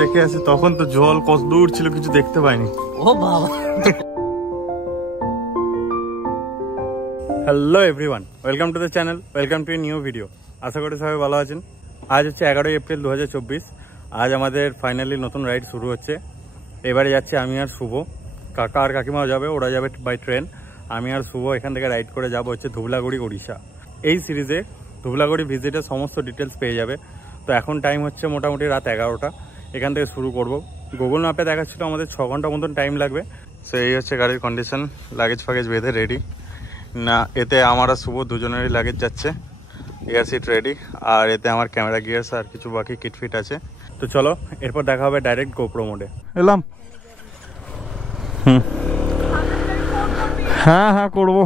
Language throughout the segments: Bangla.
দেখে আসি, তখন তো জল কত দূর ছিল কিছু দেখতে পাইনি। ও বাবা। Hello everyone, welcome to the channel, welcome to a new video. আশা করি সবাই ভালো আছেন। আজ হচ্ছে 11 এপ্রিল 2024। আজ আমাদের ফাইনালি নতুন রাইড শুরু হচ্ছে। এবারে যাচ্ছি আমি আর শুভ, কাকা আর কাকিমাও যাবে, ওরা যাবে বাই ট্রেন। আমি আর শুভ এখান থেকে রাইড করে যাবো হচ্ছে ধুবলাগড়ি, উড়িষ্যা। এই সিরিজে ধুবলাগড়ি ভিজিটের সমস্ত ডিটেলস পেয়ে যাবে। তো এখন টাইম হচ্ছে মোটামুটি রাত 11টা। এখান থেকে শুরু করব। গুগল ম্যাপে দেখাচ্ছিল আমাদের 6 ঘন্টা মতন টাইম লাগবে। সো এই হচ্ছে গাড়ির কন্ডিশন, লাগেজ ফাগেজ বেঁধে রেডি না। এতে আমার আর শুভ দুজনেরই লাগেজ যাচ্ছে, এয়ার সিট রেডি। আর এতে আমার ক্যামেরা গিয়ার্স আর কিছু বাকি কিটফিট আছে। তো চলো, এরপর দেখা হবে ডাইরেক্ট গোপ্রো মোডে। এলাম। হ্যাঁ করবো।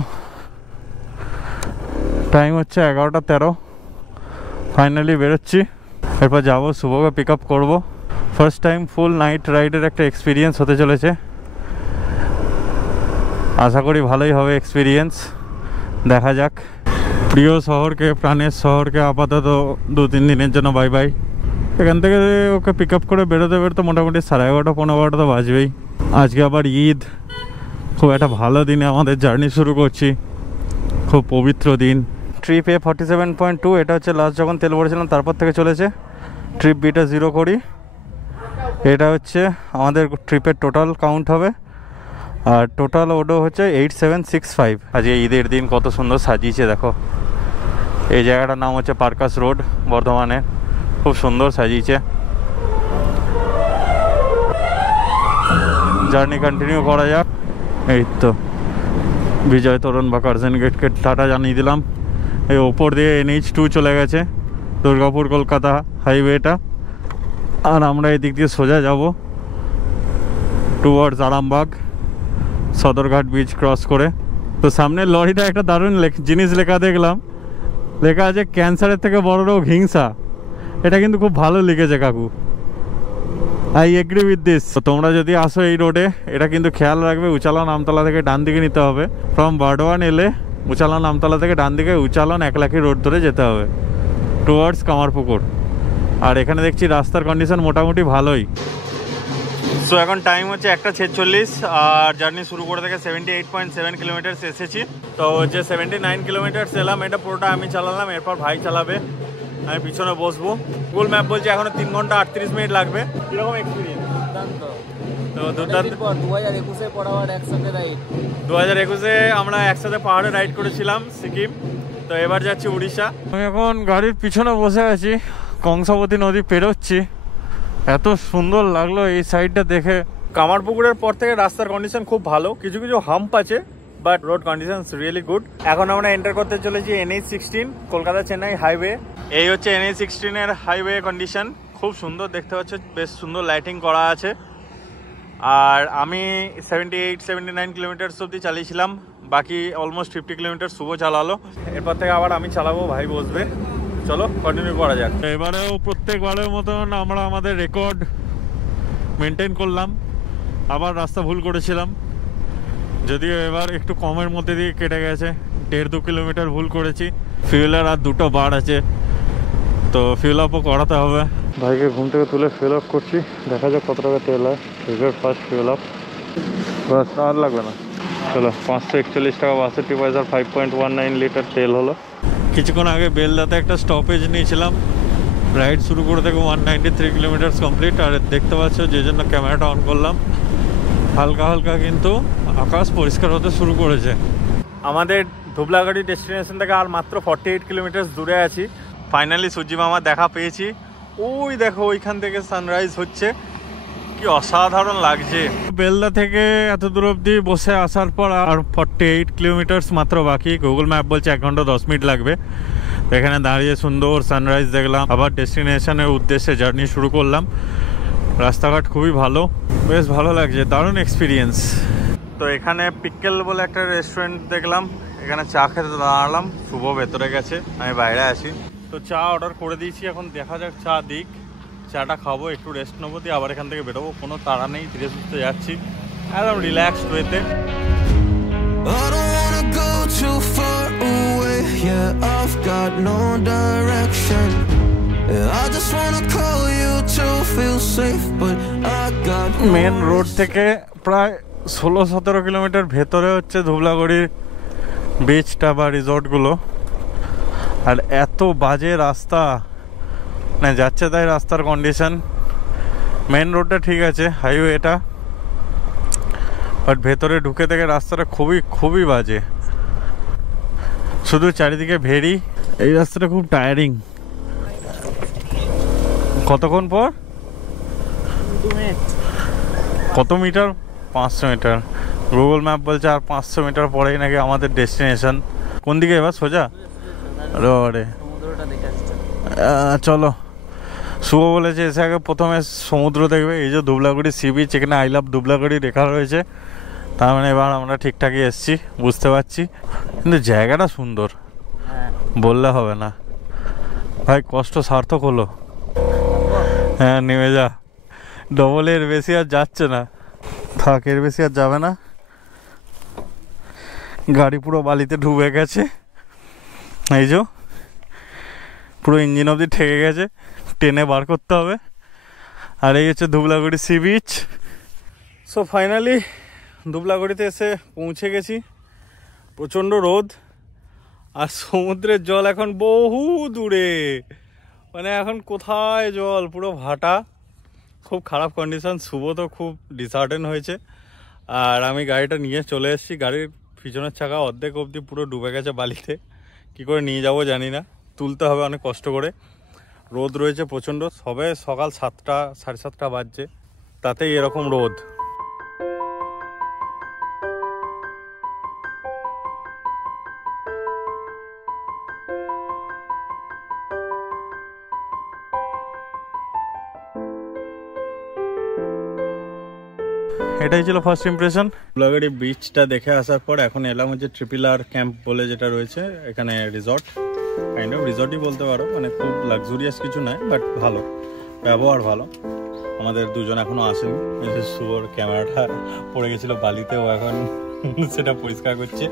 টাইম হচ্ছে 11:13। ফাইনালি বেরোচ্ছি। এরপর যাবো, শুভকে পিক আপ করবো। ফার্স্ট টাইম ফুল নাইট রাইডের একটা এক্সপিরিয়েন্স হতে চলেছে। আশা করি ভালোই হবে এক্সপিরিয়েন্স, দেখা যাক। প্রিয় শহরকে, প্রাণের শহরকে আপাতত 2-3 দিনের জন্য বাই বাই। এখান থেকে ওকে পিক আপ করে বেরোতে বেরোতে মোটামুটি 11:30 15 তো বাজবেই। আজকে আবার ঈদ, খুব একটা ভালো দিনে আমাদের জার্নি শুরু করছি, খুব পবিত্র দিন। ট্রিপ এ 47.2, এটা হচ্ছে লাস্ট যখন তেল ভরেছিলাম তারপর থেকে চলেছে। ট্রিপ বিটা 0 করি। এটা হচ্ছে আমাদের ট্রিপের টোটাল কাউন্ট হবে। আর টোটাল ওডো হচ্ছে 8765। আজকে ঈদের দিন কত সুন্দর সাজিয়েছে দেখো। এই জায়গাটার নাম হচ্ছে পার্কাস রোড, বর্ধমানে। খুব সুন্দর সাজিয়েছে। জার্নি কন্টিনিউ করা যাক। এই তো বিজয় তোরণ বা কার্জন গেটকে টাটা জানিয়ে দিলাম। এই ওপর দিয়ে NH2 চলে গেছে, দুর্গাপুর কলকাতা হাইওয়েটা। আর আমরা এদিক দিয়ে সোজা যাব towards Arambagh, Sadarghat bridge cross করে। তো সামনের লরিটা একটা দারুণ জিনিস লেখা দেখলাম, লেখা আছে ক্যান্সারের থেকে বড় রোগ হিংসা। এটা কিন্তু খুব ভালো লিখেছে কাকু, আই এগ্রি উইথ দিস। তো তোমরা যদি আসো এই রোডে, এটা কিন্তু খেয়াল রাখবে, উচালন আমতলা থেকে ডান দিকে নিতে হবে। ফ্রম বারডোয়ান এলে উচালন আমতলা থেকে ডান দিকে উচালন 1 লাখি রোড ধরে যেতে হবে টুয়ার্ডস কামারপুকুর। আর এখানে দেখছি রাস্তার কন্ডিশন মোটামুটি ভালোই। সো এখন টাইম হচ্ছে 1:46 আর জার্নি শুরু করে থেকে 78.7 কিলোমিটার্স এসেছি। তো যে 79 কিলোমিটার্স এলাম, এটা পুরোটা আমি চালালাম, এরপর ভাই চালাবে, আমি পিছনে বসবো। গুগল ম্যাপ বলছে এখনো 3 ঘন্টা 38 মিনিট লাগবে। কিরকম এক্সপিরিয়েন্স? তো দুর্দান্ত। 2021-এ পড়াবার একসাথে রাইড। 2021-এ আমরা একসাথে পাহাড়ে রাইড করেছিলাম সিকিম। তো এবার যাচ্ছি উড়িষ্যা। আমি এখন গাড়ির পিছনে বসে আছি, কংসাবতী নদী পেরোচ্ছি। এত সুন্দর লাগলো এই সাইডটা দেখে। কামারপুকুরের পর থেকে রাস্তার কন্ডিশন খুব ভালো, কিছু কিছু হাম্প আছে, but road condition really good. এখন আমরা এন্টার করতে চলেছি NH16 কলকাতা চেন্নাই হাইওয়ে। এই হচ্ছে NH16 এর হাইওয়ে কন্ডিশন, খুব সুন্দর দেখতে পাচ্ছ, বেশ সুন্দর লাইটিং করা আছে। আর আমি 78-79 কিলোমিটার অব্দি চালিয়েছিলাম, বাকি অলমোস্ট 50 কিলোমিটার শুভ চালালো। এরপর থেকে আবার আমি চালাবো, ভাই বসবে। চলো কন্টিনিউ করা যাক। এবারেও প্রত্যেকবারের মতন আমরা আমাদের রেকর্ড মেনটেন করলাম। আবার রাস্তা ভুল করেছিলাম, যদিও এবার একটু কমের মধ্যে দিয়ে কেটে গেছে। 1.5-2 কিলোমিটার ভুল করেছি। ফিউলার আর 2টো বার আছে, তো ফিউল আপও করাতে হবে। ভাইকে ঘুম থেকে তুলে ফিউল আপ করছি, দেখা যাক কত টাকা তেল হয়। ট্রিপের ফার্স্ট ফিউল আপ, বাস আর লাগবে না। চলো 541 টাকা 62 পয়সার 5.19 লিটার তেল হলো। কিছুক্ষণ আগে বেলদাতে একটা স্টপেজ নিয়েছিলাম। রাইড শুরু করে থেকে 193 কিলোমিটার কমপ্লিট। আর দেখতে পাচ্ছ যে জন্য ক্যামেরাটা অন করলাম, হালকা হালকা কিন্তু আকাশ পরিষ্কার হতে শুরু করেছে। আমাদের ধুবলাগড়ি ডেস্টিনেশন থেকে আর মাত্র 48 কিলোমিটার দূরে আছি। ফাইনালি সূর্যি মামার দেখা পেয়েছি। ওই দেখো ওইখান থেকে সানরাইজ হচ্ছে, কি অসাধারণ লাগছে। বেলদা থেকে এত দূর অব্দি বসে আসার পর আর 48 কিলোমিটার মাত্র বাকি। গুগল ম্যাপ বলছে 1 ঘন্টা 10 মিনিট লাগবে। এখানে দাঁড়িয়ে সুন্দর সানরাইজ দেখলাম, আবার ডেস্টিনেশনের উদ্দেশ্যে জার্নি শুরু করলাম। রাস্তাঘাট খুবই ভালো, বেশ ভালো লাগছে, দারুণ এক্সপিরিয়েন্স। তো এখানে পিক্কেল বলে একটা রেস্টুরেন্ট দেখলাম, এখানে চা খেতে দাঁড়ালাম। শুভ ভেতরে গেছে, আমি বাইরে আছি। তো চা অর্ডার করে দিয়েছি, এখন দেখা যাক চা দিক। চাটা খাবো, একটু রেস্ট নেবো, দিয়ে আবার এখান থেকে বেরোবো। কোনো তাড়া নেই, ধীরে সুস্থে যাচ্ছি একদম রিল্যাক্সড ওয়েতে। I just wanna call you to feel safe, but I got main road থেকে প্রায় 16-17 কিলোমিটার ভেতরে হচ্ছে ধুবলাগড়ির বিচটা বা রিসর্টগুলো। আর এত বাজে রাস্তা, না যাচ্ছে তাই রাস্তার কন্ডিশন। মেন রোডটা ঠিক আছে, হাইওয়ে এটা, বাট ভেতরে ঢুকে থেকে রাস্তাটা খুবই খুবই বাজে, শুধু চারিদিকে ভেরি। এই রাস্তাটা খুব টায়ারিং। কতক্ষণ পর? কত মিটার? 500 মিটার। গুগল ম্যাপ বলছে আর 500 মিটার পরেই নাকি আমাদের ডেস্টিনেশন। কোন দিকে এবার? সোজা? আরে চলো। শুভ বলেছে এসে আগে প্রথমে সমুদ্র দেখবে। এই যে ধুবলাগড়ি সি বিচ, এখানে আই লাভ ধুবলাগড়ি লেখা রয়েছে, তার মানে এবার আমরা ঠিকঠাকই এসছি, বুঝতে পারছি। কিন্তু জায়গাটা সুন্দর, বললে হবে না ভাই, কষ্ট সার্থক হলো। হ্যাঁ নেমে যা, ডবল এর বেশি আর যাচ্ছে না, থাক এর বেশি আর যাবে না। গাড়ি পুরো বালিতে ডুবে গেছে, এই যে পুরো ইঞ্জিন অবধি ঠেকে গেছে, টেনে বার করতে হবে। আর এই হচ্ছে ধুবলাগড়ি সি বিচ। সো ফাইনালি ধুবলাগড়িতে এসে পৌঁছে গেছি। প্রচণ্ড রোদ আর সমুদ্রের জল এখন বহু দূরে, মানে এখন কোথায় জল, পুরো ভাটা, খুব খারাপ কন্ডিশন। শুভ তো খুব ডিসহার্টেন হয়েছে। আর আমি গাড়িটা নিয়ে চলে এসেছি, গাড়ির পিছনের চাকা অর্ধেক অবধি পুরো ডুবে গেছে বালিতে। কি করে নিয়ে যাব জানি না, তুলতে হবে অনেক কষ্ট করে। রোদ রয়েছে প্রচণ্ড, সবে সকাল 7টা 7:30 বাজছে, তাতেই এরকম রোদ। এটাই ছিল ফার্স্ট ইমপ্রেশন। ধুবলাগড়ি বিচটা দেখে আসার পর এখন এলাম হচ্ছে ট্রিপল আর ক্যাম্প বলে যেটা রয়েছে এখানে, রিসর্ট, কাইন্ড অফ রিসর্টই বলতে পারো। মানে খুব লাক্সুরিয়াস কিছু নয়, বাট ভালো, ব্যবহার ভালো। আমাদের দুজন এখনো আসেনি। শুয়োর ক্যামেরাটা পড়ে গেছিলো বালিতে, ও এখন সেটা পরিষ্কার করছে।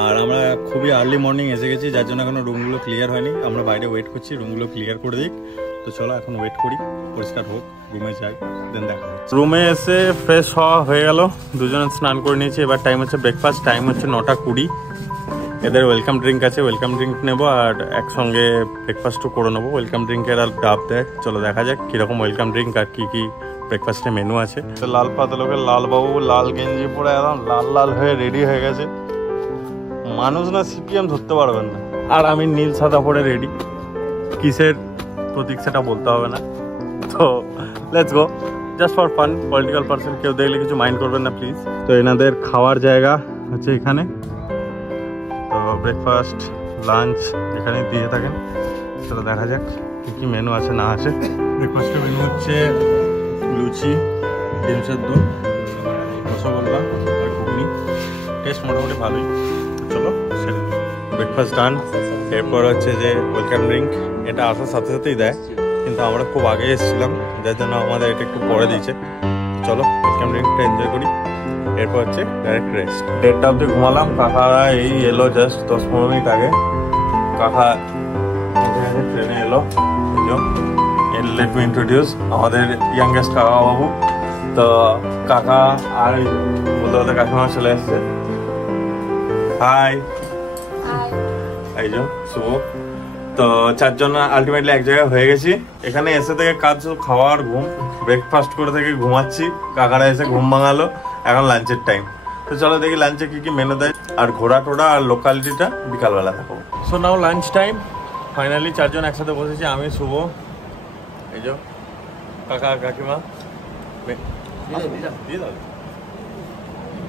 আর আমরা খুবই আর্লি মর্নিং এসে গেছি, যার জন্য এখনো রুমগুলো ক্লিয়ার হয়নি। আমরা বাইরে ওয়েট করছি রুমগুলো ক্লিয়ার করে দিক। তো চলো এখন ওয়েট করি, পরিষ্কার হোক, রুমে যাই, দেন দেখা। রুমে এসে ফ্রেশ হওয়া হয়ে গেল, দুজনে স্নান করে নিয়েছি। এবার টাইম হচ্ছে ব্রেকফাস্ট, টাইম হচ্ছে 9:20। এদের ওয়েলকাম ড্রিঙ্ক আছে, ওয়েলকাম ড্রিঙ্ক নেবো আর একসঙ্গে ব্রেকফাস্টও করে নেবো। ওয়েলকাম ড্রিঙ্কের আর ডাব দেয়, চলো দেখা যাক কীরকম ওয়েলকাম ড্রিঙ্ক আর কী কী ব্রেকফাস্টে মেনু আছে। লাল পাতলোকের লালবাবু লাল গেঞ্জি পরে একদম লাল লাল হয়ে রেডি হয়ে গেছে, মানুষ না সিপিএম ধরতে পারবেন না। আর আমি নীল সাদা পরে রেডি, কিসের প্রতীক সেটা বলতে হবে না। তো let's go, just for fun. Political person কেউ দেখলে কিছু মাইন্ড করবেন না প্লিজ। তো এনাদের খাওয়ার জায়গা হচ্ছে এখানে, তো ব্রেকফাস্ট লাঞ্চ এখানে দিয়ে থাকেন। সেটা দেখা যাক কী কী মেনু আছে না আছে। ব্রেকফাস্টের মেনু হচ্ছে লুচি, ডিম সেদ্ধ, রসগোল্লা আর ঘুগনি। টেস্ট মোটামুটি ভালোই। চলো সেটা ব্রেকফাস্ট ডান। এরপর হচ্ছে যে ওয়েলকাম ড্রিঙ্ক, এটা আসার সাথে সাথেই দেয়, কিন্তু আমরা খুব আগে এসেছিলাম যার জন্য আমাদের এটা একটু পরে দিয়েছে। চলো ওয়েলকাম ড্রিঙ্কটা এনজয় করি। এরপর হচ্ছে ডাইরেক্ট রেস্ট। 1:30 অবধি ঘুমালাম। কাকারা এই এলো জাস্ট 10-15 মিনিট আগে। কাকা ট্রেনে এলো। লেট মি ইন্ট্রোডিউস আমাদের ইয়াংগেস্ট কাকা বাবু। তো কাকা আর বলতে বলতে কাকিমা চলে এসছে। হাই, এই যে শুভ। তো 4 জন আলটিমেটলি এক জায়গায় হয়ে গেছি। এখানে এসে থেকে কাজ খাওয়া আর ঘুম। ব্রেকফাস্ট করে থেকে ঘুমাচ্ছি, কাকারা এসে ঘুম ভাঙালো। এখন লাঞ্চের টাইম। তো চলো দেখি লাঞ্চে কি কি মেনু দেয়, আর ঘোরা টোড়া আর লোকালিটিটা বিকালবেলা থাকবো। So now lunch time. Finally 4 জন একসাথে বসেছি, আমি শুভ, এই যে কাকা কাকিমা।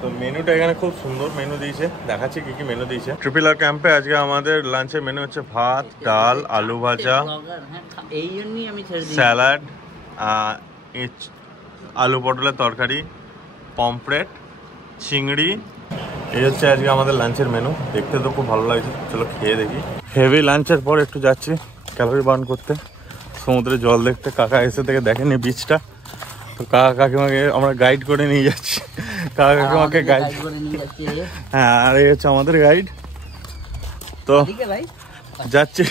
তো মেনুটা এখানে খুব সুন্দর মেনু দিয়েছে, দেখাচ্ছি কি কি মেনু দিয়েছে। ট্রিপল আর ক্যাম্পে আজকে আমাদের লাঞ্চের মেনু হচ্ছে ভাত, ডাল, আলু ভাজা, স্যালাড, আলু পটলের তরকারি, পমফ্রেট, চিংড়ি। এই হচ্ছে আজকে আমাদের লাঞ্চের মেনু। দেখতে তো খুব ভালো লাগছে, চলো খেয়ে দেখি। হেভি লাঞ্চের পর একটু যাচ্ছি ক্যালোরি বার্ন করতে, সমুদ্রে জল দেখতে। কাকা এসে থেকে দেখেনি বিচটা, তো কাকা কাকিমাকে আমরা গাইড করে নিয়ে যাচ্ছি। কাকা কাকিমাকে গাইড করে নিয়ে যাচ্ছি। হ্যাঁ, আর এই হচ্ছে আমাদের গাইড। তো যাচ্ছি,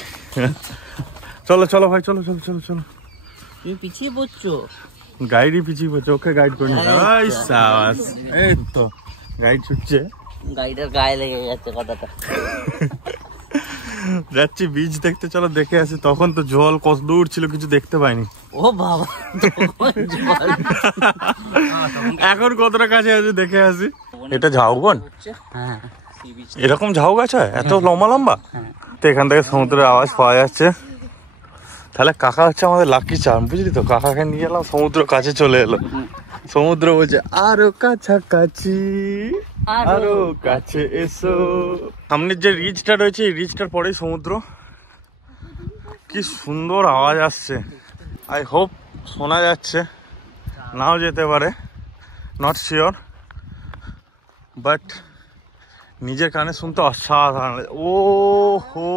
চলো চলো ভাই, চলো চলো চলো চলো। তুমি পিছিয়ে পড়ছো। গাইডই পিছিয়ে পড়ছে, ওকে গাইড করে নিতে হবে। এই সাবাস, এই তো গাইড ছুটছে। গাইডের গায়ে লেগে যাচ্ছে কথাটা। যাচ্ছি বীজ দেখতে, চলো দেখে আসি। তখন তো জল কত দূর ছিল কিছু দেখতে পাইনি। ও বাবা, এখন কতটা কাছে আছে দেখে আসি। এটা ঝাউবন? হ্যাঁ, এরকম ঝাউ গাছ হয় এত লম্বা লম্বা? তো এখান থেকে সমুদ্রের আওয়াজ পাওয়া যাচ্ছে। তাহলে কাকা হচ্ছে আমাদের লাকি চার্ম, বুঝলি তো? কাকাকে নিয়ে এলাম, সমুদ্র কাছে চলে এলো। সমুদ্র বলছে আরো কাছাকাছি, আরো কাছে এসো। সামনের যে রিচটা রয়েছে, এই রিচটার পরেই সমুদ্র। কি সুন্দর আওয়াজ আসছে। আই হোপ শোনা যাচ্ছে, নাও যেতে পারে, নট শিওর, বাট নিজের কানে শুনতে অসাধারণ। ও হো,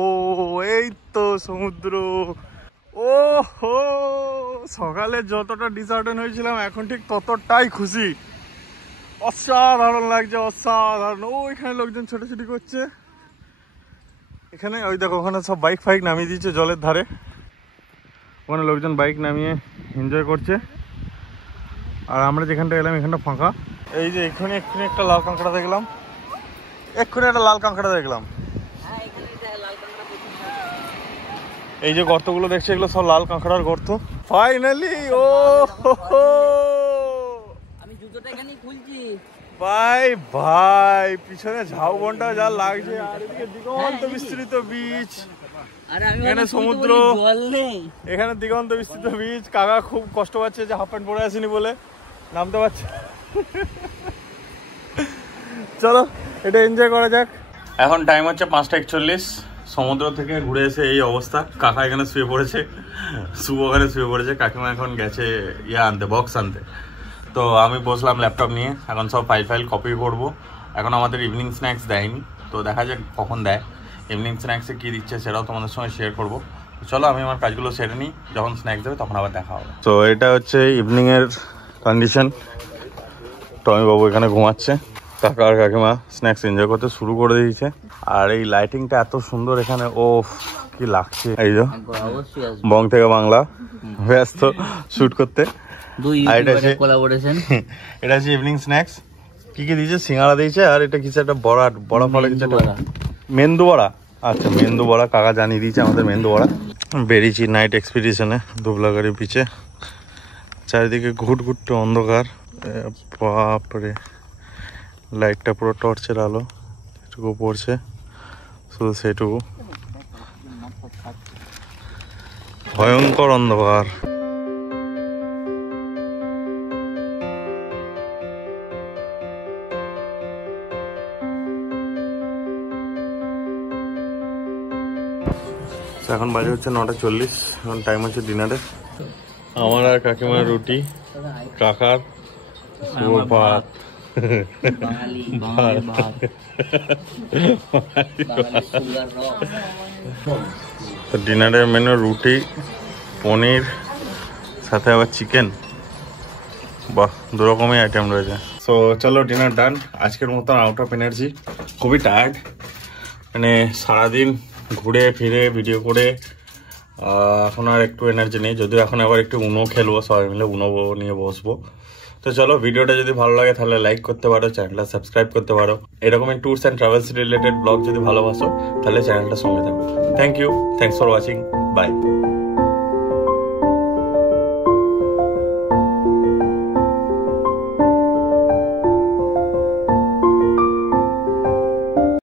এই তো সমুদ্র। ও হো, সকালে যতটা ডিসঅ্যাপয়েন্ট হয়েছিলাম এখন ঠিক ততটাই খুশি। অসাধারণ লাগছে, অসাধারণ। ও এখানে লোকজন ছোটাছুটি করছে। এখানে ওই দেখো, ওখানে সব বাইক ফাইক নামিয়ে দিয়েছে জলের ধারে। ওখানে লোকজন বাইক নামিয়ে এনজয় করছে। আর আমরা যেখানটা এলাম এখানটা ফাঁকা। এই যে এক্ষুনি একটা লাল কাঁকড়া দেখলাম, এক্ষুনি একটা লাল কাঁকড়া দেখলাম। এই যে গর্তগুলো দেখছে, এগুলো সব লাল কাঁকড়ার গর্ত। ফাইনালি, ও আমি জুতোটা এখানেই খুলছি ভাই ভাই, পিছনে ঝাউবনটা যা লাগছে, আর এদিকে দিগন্ত বিস্তৃত বিচ। আরে আমি এখানে সমুদ্র, জল নেই এখানে দিগন্ত বিস্তৃত বিচ। কাকা খুব কষ্ট পাচ্ছে যে হাফ প্যান্ট পরে আসেনি বলে, নামতে পারছে। চলো এটা এনজয় করা যাক। এখন টাইম হচ্ছে 5:41। সমুদ্র থেকে ঘুরে এসে এই অবস্থা। কাকা এখানে শুয়ে পড়েছে, শুভ ওখানে শুয়ে পড়েছে। কাকিমা এখন গেছে আনতে, বক্স আনতে। তো আমি বসলাম ল্যাপটপ নিয়ে, এখন সব ফাইল কপি করবো। এখন আমাদের ইভিনিং স্ন্যাক্স দেয়নি, তো দেখা যাক কখন দেয়। ইভিনিং স্ন্যাক্সে কী দিচ্ছে সেটাও তোমাদের সঙ্গে শেয়ার করবো। চলো আমি আমার কাজগুলো সেরে নিই, যখন স্ন্যাক্স দেবে তখন আবার দেখা হবে। তো এটা হচ্ছে ইভিনিংয়ের কন্ডিশন। টমিবাবু এখানে ঘুমাচ্ছে, কাকা আর কাকিমা স্ন্যাক্স এনজয় করতে শুরু করে দিয়েছে। আর এই লাইটিংটা এত সুন্দর এখানে, ও কি লাগছে। এই যে বং থেকে বাংলা ব্যস্ত শুট করতে। এটা হচ্ছে ইভিনিং স্ন্যাক্স। কি কি দিয়েছে? সিঙ্গাড়া দিয়েছে, আর এটা কিছু একটা বড়া ফলে কিছু একটা মেন্দু বড়া। আচ্ছা, মেন্দু বড়া কাকা জানিয়ে দিয়েছে আমাদের মেন্দু বড়া। বেরিয়েছি নাইট এক্সপিডিশনে ধুবলাগাড়ির পিছে। চারিদিকে ঘুটঘুটে অন্ধকার, বাপরে। লাইটটা পুরো টর্চের আলো, এটুকু পড়ছে, শুধু সেটুকু। ভয়ঙ্কর অন্ধকার। এখন বাজে হচ্ছে 9:40। এখন টাইম হচ্ছে ডিনারে। আমার আর কাকিমার রুটি, কাকার ভাত। তো ডিনারের মেনু রুটি, পনির, সাথে আবার চিকেন। বাহ, দু রকমই আইটেম রয়েছে। সো চলো ডিনার ডান। আজকের মতন আউট অফ এনার্জি, খুবই টায়ার্ড। মানে সারাদিন ঘুরে ফিরে ভিডিও করে এখন আর একটু এনার্জি নেই। যদিও এখন আবার একটু উনো খেলবো, সবাই মিলে উনো নিয়ে বসবো। তো চলো, ভিডিওটা যদি ভালো লাগে তাহলে লাইক করতে পারো, চ্যানেলটা সাবস্ক্রাইব করতে পারো। এরকমই tours and travels related blog যদি ভালোবাসো তাহলে চ্যানেলটা সঙ্গে থাকো। Thank you, thanks for watching, by.